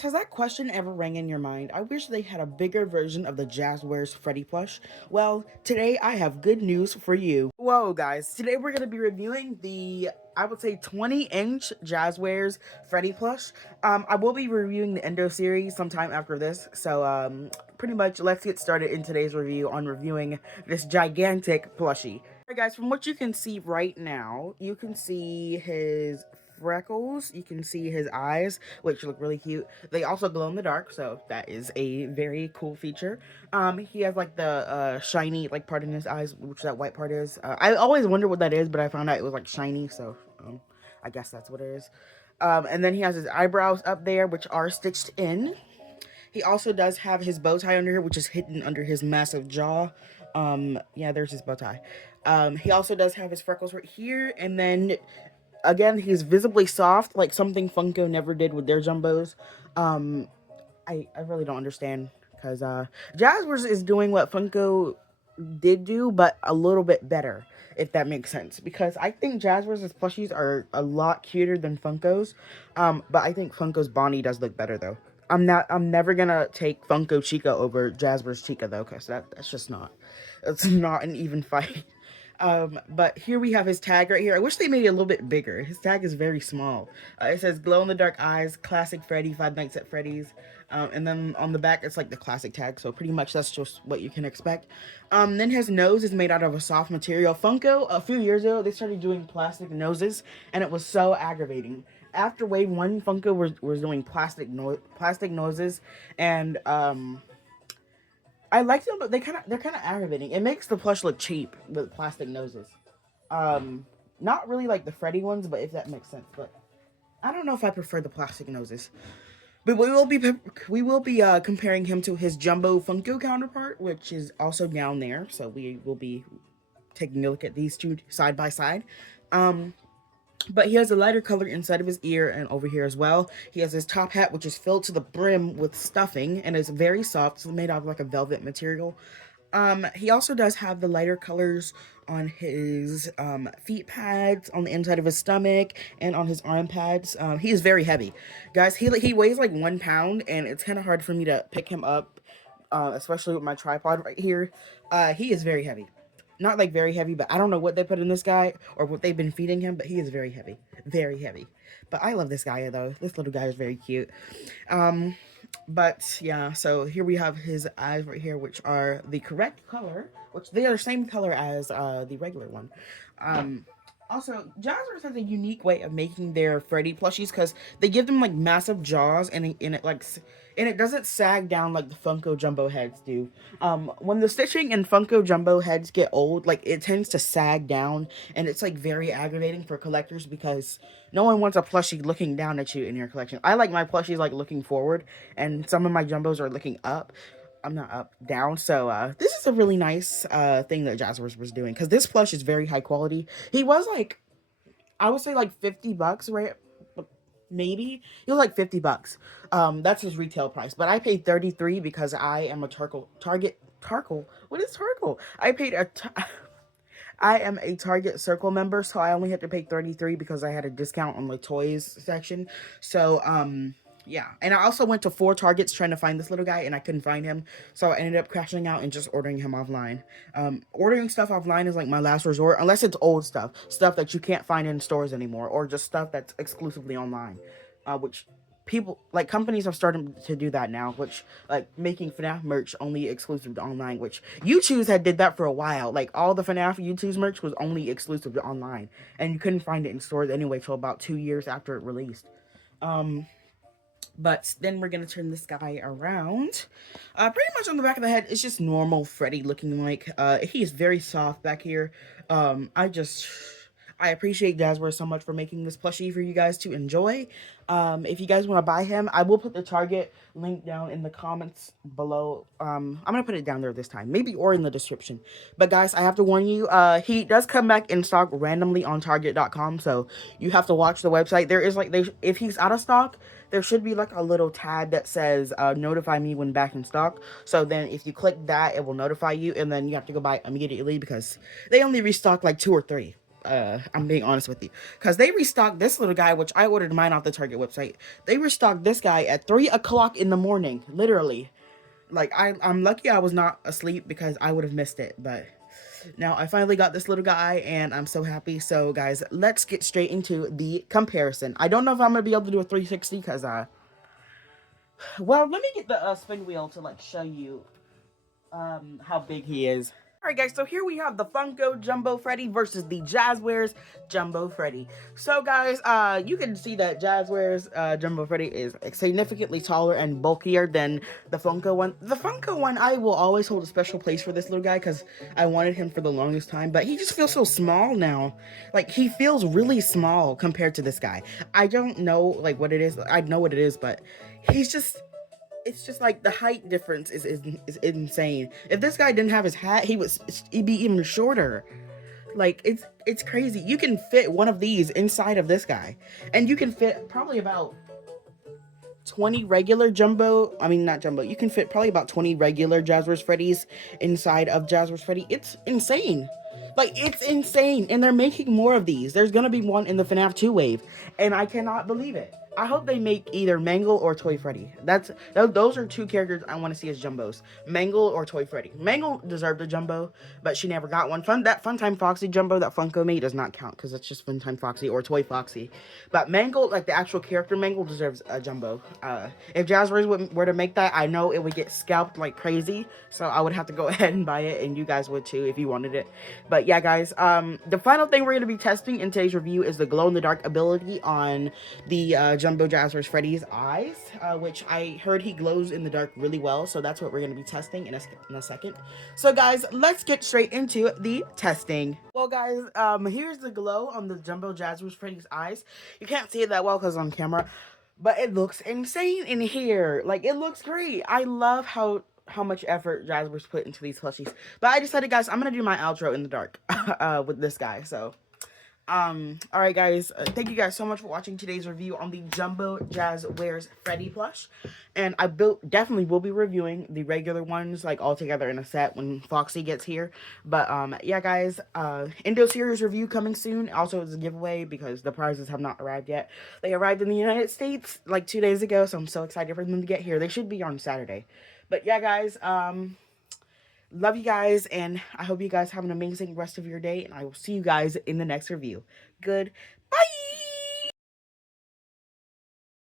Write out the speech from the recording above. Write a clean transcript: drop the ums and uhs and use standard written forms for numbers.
Guys, has that question ever rang in your mind? I wish they had a bigger version of the Jazwares Freddy plush. Well, today I have good news for you. Whoa, guys. Today we're going to be reviewing the, I would say, 20-inch Jazwares Freddy plush. I will be reviewing the Endo series sometime after this. So, pretty much, let's get started in today's review on reviewing this gigantic plushie. Alright, guys, from what you can see right now, you can see his freckles, you can see his eyes, which look really cute. They also glow in the dark, so that is a very cool feature. He has like the shiny like part in his eyes, which that white part is. I always wonder what that is, but I found out it was like shiny, so I guess that's what it is. And then he has his eyebrows up there, which are stitched in. He also does have his bow tie under here, which is hidden under his massive jaw. Yeah, there's his bow tie. He also does have his freckles right here, and then again, he's visibly soft, like something Funko never did with their jumbos. I really don't understand, because Jazwares is doing what Funko did do, but a little bit better, if that makes sense. Because I think Jazwares' plushies are a lot cuter than Funko's, but I think Funko's Bonnie does look better though. I'm never gonna take Funko Chica over Jazwares Chica though, because that's just not, it's not an even fight. But here we have his tag right here. I wish they made it a little bit bigger. His tag is very small. It says glow in the dark eyes, classic Freddy, 5 Nights at Freddy's. And then on the back, it's like the classic tag. So pretty much that's just what you can expect. Then his nose is made out of a soft material. Funko, a few years ago, they started doing plastic noses, and it was so aggravating. After Wave 1, Funko was doing plastic noses, and I like them, but they're kind of aggravating. It makes the plush look cheap with plastic noses. Not really like the Freddy ones, but if that makes sense. But I don't know if I prefer the plastic noses. But we will be comparing him to his Jumbo Funko counterpart, which is also down there. So we will be taking a look at these two side by side. But he has a lighter color inside of his ear and over here as well. He has his top hat, which is filled to the brim with stuffing and is very soft. It's made out of like a velvet material. He also does have the lighter colors on his feet pads, on the inside of his stomach, and on his arm pads. He is very heavy. Guys, he weighs like 1 pound, and it's kind of hard for me to pick him up, especially with my tripod right here. He is very heavy. Not like very heavy, but I don't know what they put in this guy or what they've been feeding him, but he is very heavy. Very heavy. But I love this guy, though. This little guy is very cute. But yeah, so here we have his eyes right here, which are the correct color, which they are the same color as the regular one. Also, Jazwares has a unique way of making their Freddy plushies, because they give them like massive jaws, and it doesn't sag down like the Funko Jumbo heads do. When the stitching in Funko Jumbo heads get old, like it tends to sag down, and it's like very aggravating for collectors, because no one wants a plushie looking down at you in your collection. I like my plushies like looking forward, and some of my Jumbos are looking up. I'm not up, down. So this is a really nice thing that Jazwares was doing, because this plush is very high quality. He was like, I would say like $50, right? Maybe he was like $50. That's his retail price, but I paid 33 because I am a Target. What is Tarkle? I am a Target Circle member, so I only had to pay 33 because I had a discount on the toys section. So yeah, and I also went to 4 Targets trying to find this little guy, and I couldn't find him, so I ended up crashing out and just ordering him offline. Ordering stuff offline is like my last resort, unless it's old stuff that you can't find in stores anymore, or just stuff that's exclusively online, which people like companies are starting to do that now, which like making FNAF merch only exclusive to online, which YouTube's had did that for a while. Like all the FNAF YouTube's merch was only exclusive to online, and you couldn't find it in stores anyway till about 2 years after it released. But then we're gonna turn this guy around. Pretty much on the back of the head, it's just normal Freddy looking like. He is very soft back here. I appreciate Jazwares so much for making this plushie for you guys to enjoy. If you guys want to buy him, I will put the Target link down in the comments below. I'm gonna put it down there this time, maybe, or in the description. But guys, I have to warn you, he does come back in stock randomly on Target.com, so you have to watch the website. There is like, if he's out of stock, there should be like a little tab that says notify me when back in stock. So then if you click that, it will notify you, and then you have to go buy it immediately, because they only restock like 2 or 3. I'm being honest with you, because they restocked this little guy, which I ordered mine off the Target website. They restocked this guy at 3 o'clock in the morning, literally. Like, I'm lucky I was not asleep because I would have missed it. But now I finally got this little guy and I'm so happy. So guys, let's get straight into the comparison. I don't know if I'm gonna be able to do a 360 because well, let me get the spin wheel to like show you how big he is. Alright guys, so here we have the Funko Jumbo Freddy versus the Jazwares Jumbo Freddy. So guys, you can see that Jazwares Jumbo Freddy is significantly taller and bulkier than the Funko one. The Funko one, I will always hold a special place for this little guy because I wanted him for the longest time, but he just feels so small now. Like, he feels really small compared to this guy. I don't know like what it is. I know what it is, but he's just... It's just like the height difference is insane. If this guy didn't have his hat, he'd be even shorter. Like, it's crazy. You can fit one of these inside of this guy, and you can fit probably about 20 regular jumbo. I mean, not jumbo. You can fit probably about 20 regular Jazwares Freddy's inside of Jazwares Freddy. It's insane. Like, it's insane. And they're making more of these. There's gonna be one in the FNAF 2 wave, and I cannot believe it. I hope they make either Mangle or Toy Freddy. Those are two characters I want to see as jumbos. Mangle or Toy Freddy. Mangle deserved a jumbo, but she never got one. That Funtime Foxy jumbo that Funko made does not count because it's just Funtime Foxy or Toy Foxy. But Mangle, like the actual character Mangle, deserves a jumbo. If Jazwares were to make that, I know it would get scalped like crazy, so I would have to go ahead and buy it, and you guys would too if you wanted it. But yeah, guys, the final thing we're going to be testing in today's review is the glow-in-the-dark ability on the Jumbo Jazwares Freddy's eyes, which I heard he glows in the dark really well, so that's what we're going to be testing in a second. So guys, let's get straight into the testing. Well guys, here's the glow on the Jumbo Jazwares Freddy's eyes. You can't see it that well because on camera, but it looks insane in here. Like, it looks great. I love how much effort Jazwares put into these plushies. But I decided, guys, I'm gonna do my outro in the dark with this guy. So alright guys, thank you guys so much for watching today's review on the Jumbo Jazwares Freddy plush. And I definitely will be reviewing the regular ones, like, all together in a set when Foxy gets here. But yeah guys, Indo series review coming soon. Also, it's a giveaway because the prizes have not arrived yet. They arrived in the United States like 2 days ago, so I'm so excited for them to get here. They should be on Saturday. But yeah guys, love you guys, and I hope you guys have an amazing rest of your day, and I will see you guys in the next review. Goodbye.